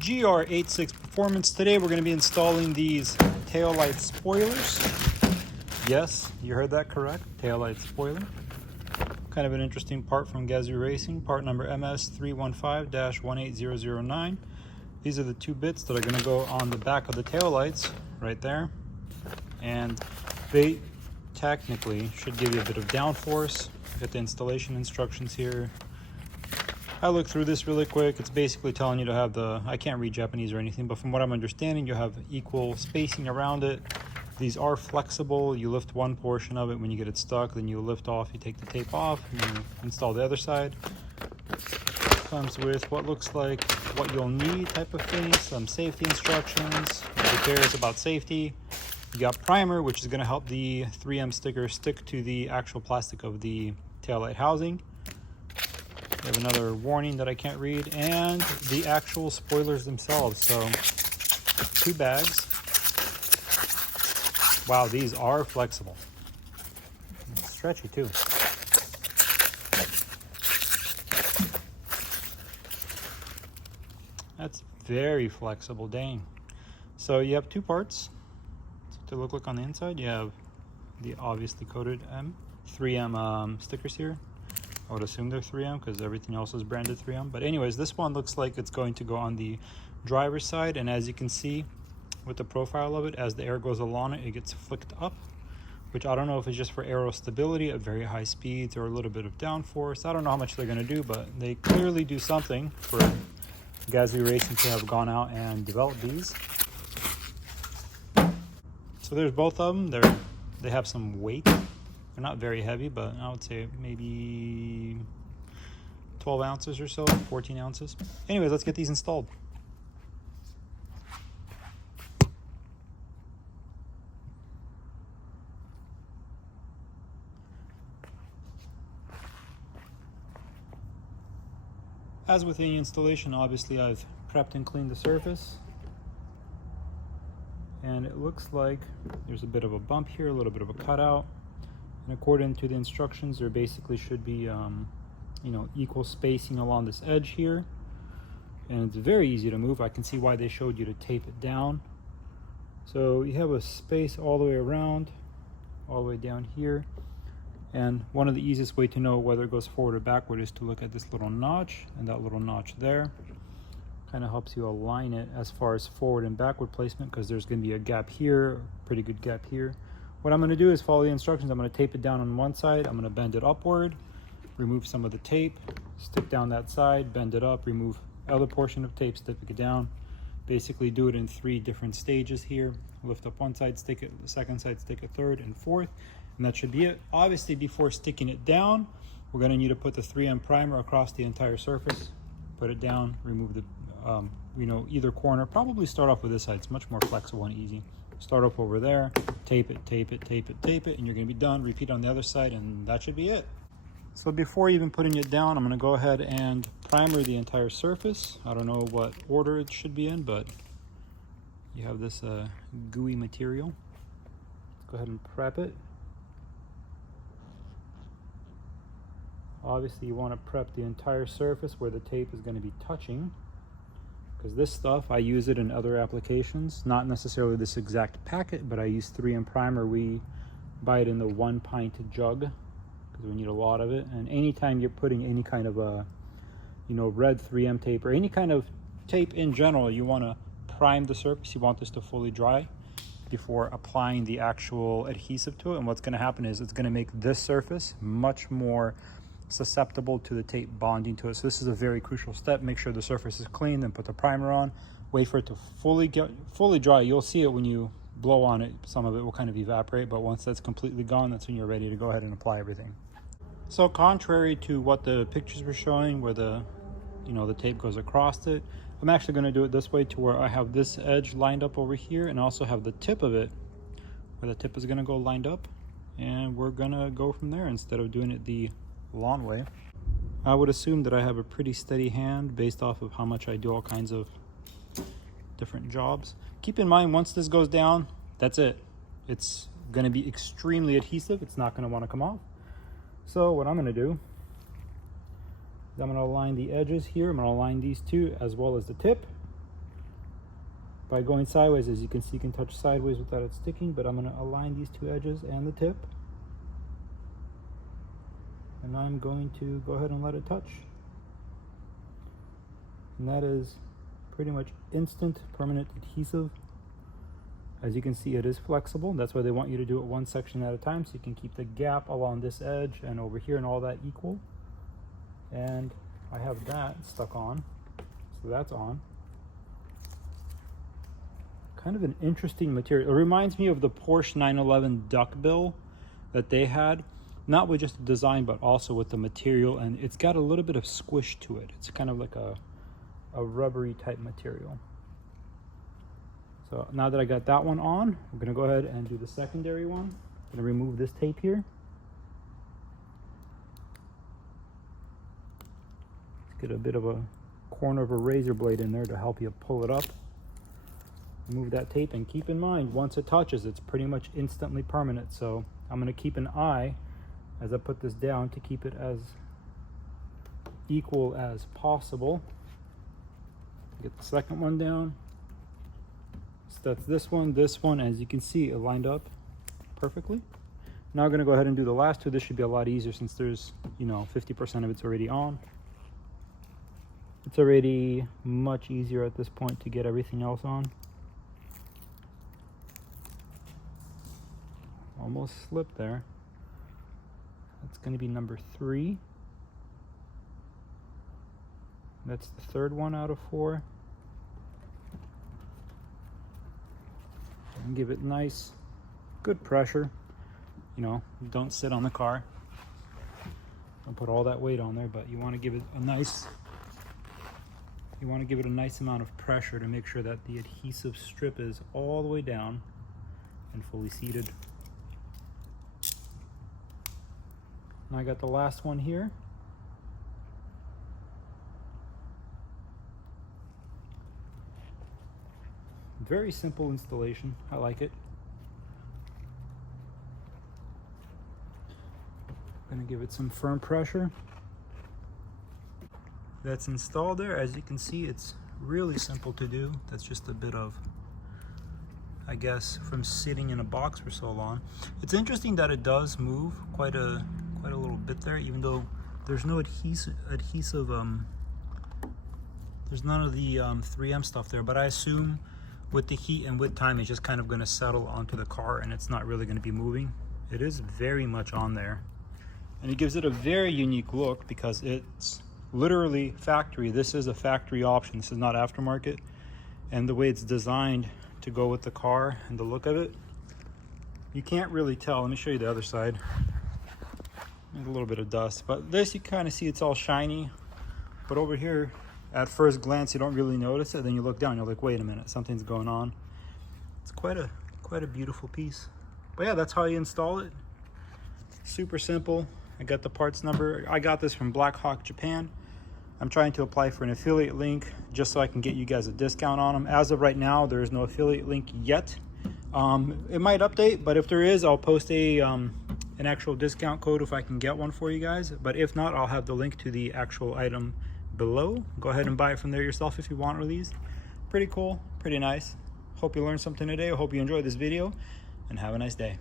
GR86 Performance. Today we're going to be installing these taillight spoilers. Yes, you heard that correct, taillight spoiler. Kind of an interesting part from Gazoo Racing, part number MS315-18009. These are the two bits that are going to go on the back of the taillights right there. And they technically should give you a bit of downforce. Got the installation instructions here. I looked through this really quick. It's basically telling you to have the, I can't read Japanese or anything, but from what I'm understanding, you have equal spacing around it. These are flexible. You lift one portion of it when you get it stuck, then you lift off, you take the tape off, and you install the other side. Comes with what looks like what you'll need type of thing, some safety instructions, who cares about safety. You got primer, which is going to help the 3M sticker stick to the actual plastic of the taillight housing. We have another warning that I can't read, and the actual spoilers themselves. So, two bags. Wow, these are flexible. Stretchy too. That's very flexible, dang. So you have two parts to look like on the inside. You have the obviously coated 3M stickers here. I would assume they're 3M because everything else is branded 3M. But anyways, this one looks like it's going to go on the driver's side. And as you can see with the profile of it, as the air goes along it, it gets flicked up, which I don't know if it's just for aero stability at very high speeds or a little bit of downforce. I don't know how much they're going to do, but they clearly do something for Gazoo Racing to have gone out and developed these. So there's both of them. They have some weight. They're not very heavy, but I would say maybe 12 ounces or so, 14 ounces. Anyways, let's get these installed. As with any installation, obviously I've prepped and cleaned the surface. And it looks like there's a bit of a bump here, a little bit of a cutout. And according to the instructions, there basically should be, equal spacing along this edge here. And it's very easy to move. I can see why they showed you to tape it down. So you have a space all the way around, all the way down here. And one of the easiest way to know whether it goes forward or backward is to look at this little notch and that little notch there. Kind of helps you align it as far as forward and backward placement, because there's going to be a gap here, pretty good gap here. What I'm going to do is follow the instructions. I'm going to tape it down on one side. I'm going to bend it upward, remove some of the tape, stick down that side, bend it up, remove other portion of tape, stick it down. Basically do it in 3 different stages here. Lift up one side, stick it, the second side, stick it, third and fourth. And that should be it. Obviously, before sticking it down, we're going to need to put the 3M primer across the entire surface. Put it down, remove the, either corner. Probably start off with this side. It's much more flexible and easy. Start up over there, tape it, tape it, tape it, tape it, and you're going to be done. Repeat on the other side, and that should be it. So before even putting it down, I'm going to go ahead and primer the entire surface. I don't know what order it should be in, but you have this gooey material. Go ahead and prep it. Obviously, you want to prep the entire surface where the tape is going to be touching, because this stuff, I use it in other applications, not necessarily this exact packet, but I use 3M primer. We buy it in the 1 pint jug because we need a lot of it. And anytime you're putting any kind of a, red 3M tape or any kind of tape in general, you want to prime the surface. You want this to fully dry before applying the actual adhesive to it. And what's going to happen is it's going to make this surface much more susceptible to the tape bonding to it. So this is a very crucial step. Make sure the surface is clean, then put the primer on, wait for it to fully dry. You'll see it when you blow on it. Some of it will kind of evaporate, but once that's completely gone, that's when you're ready to go ahead and apply everything. So contrary to what the pictures were showing, where the tape goes across it, I'm actually going to do it this way, to where I have this edge lined up over here, and also have the tip of it where the tip is going to go lined up, and we're going to go from there instead of doing it the long way. I would assume that I have a pretty steady hand based off of how much I do all kinds of different jobs. Keep in mind, once this goes down, that's it. It's going to be extremely adhesive. It's not going to want to come off. So what I'm going to do is I'm going to align the edges here. I'm going to align these two as well as the tip. by going sideways. As you can see, you can touch sideways without it sticking, but I'm going to align these two edges and the tip. And I'm going to go ahead and let it touch. And that is pretty much instant permanent adhesive. As you can see, it is flexible. That's why they want you to do it one section at a time, so you can keep the gap along this edge and over here and all that equal. And I have that stuck on, so that's on. Kind of an interesting material. It reminds me of the Porsche 911 duckbill that they had, not with just the design, but also with the material, and it's got a little bit of squish to it. It's kind of like a rubbery type material. So now that I got that one on, I'm gonna go ahead and do the secondary one. I'm gonna remove this tape here. Let's get a bit of a corner of a razor blade in there to help you pull it up. Remove that tape, and keep in mind, once it touches, it's pretty much instantly permanent. So I'm gonna keep an eye as I put this down to keep it as equal as possible. Get the second one down. So that's this one, as you can see, it lined up perfectly. Now I'm gonna go ahead and do the last two. This should be a lot easier since there's, 50% of it's already on. It's already much easier at this point to get everything else on. Almost slipped there. That's gonna be number 3. That's the third one out of 4. And give it nice, good pressure. Don't sit on the car. Don't put all that weight on there, but you want to give it a nice. You want to give it a nice amount of pressure to make sure that the adhesive strip is all the way down and fully seated. And I got the last one here. Very simple installation. I like it. I'm gonna give it some firm pressure. That's installed there. As you can see, it's really simple to do. That's just a bit of, I guess, from sitting in a box for so long. It's interesting that it does move quite a little bit there, even though there's no adhesive. There's none of the 3M stuff there, but I assume with the heat and with time, it's just kind of going to settle onto the car and it's not really going to be moving. It is very much on there, and it gives it a very unique look because it's literally factory. This is a factory option. This is not aftermarket, and the way it's designed to go with the car and the look of it, you can't really tell. Let me show you the other side. There's a little bit of dust, but this you kind of see it's all shiny, but over here at first glance you don't really notice it. Then you look down, you're like, wait a minute, something's going on. It's quite a beautiful piece. But yeah, that's how you install it. Super simple. I got the parts number. I got this from Blackhawk Japan. I'm trying to apply for an affiliate link just so I can get you guys a discount on them. As of right now, there is no affiliate link yet. It might update, but if there is, I'll post an actual discount code if I can get one for you guys. But if not, I'll have the link to the actual item below. Go ahead and buy it from there yourself if you want one of these. Pretty cool, pretty nice. Hope you learned something today. I hope you enjoyed this video, and have a nice day.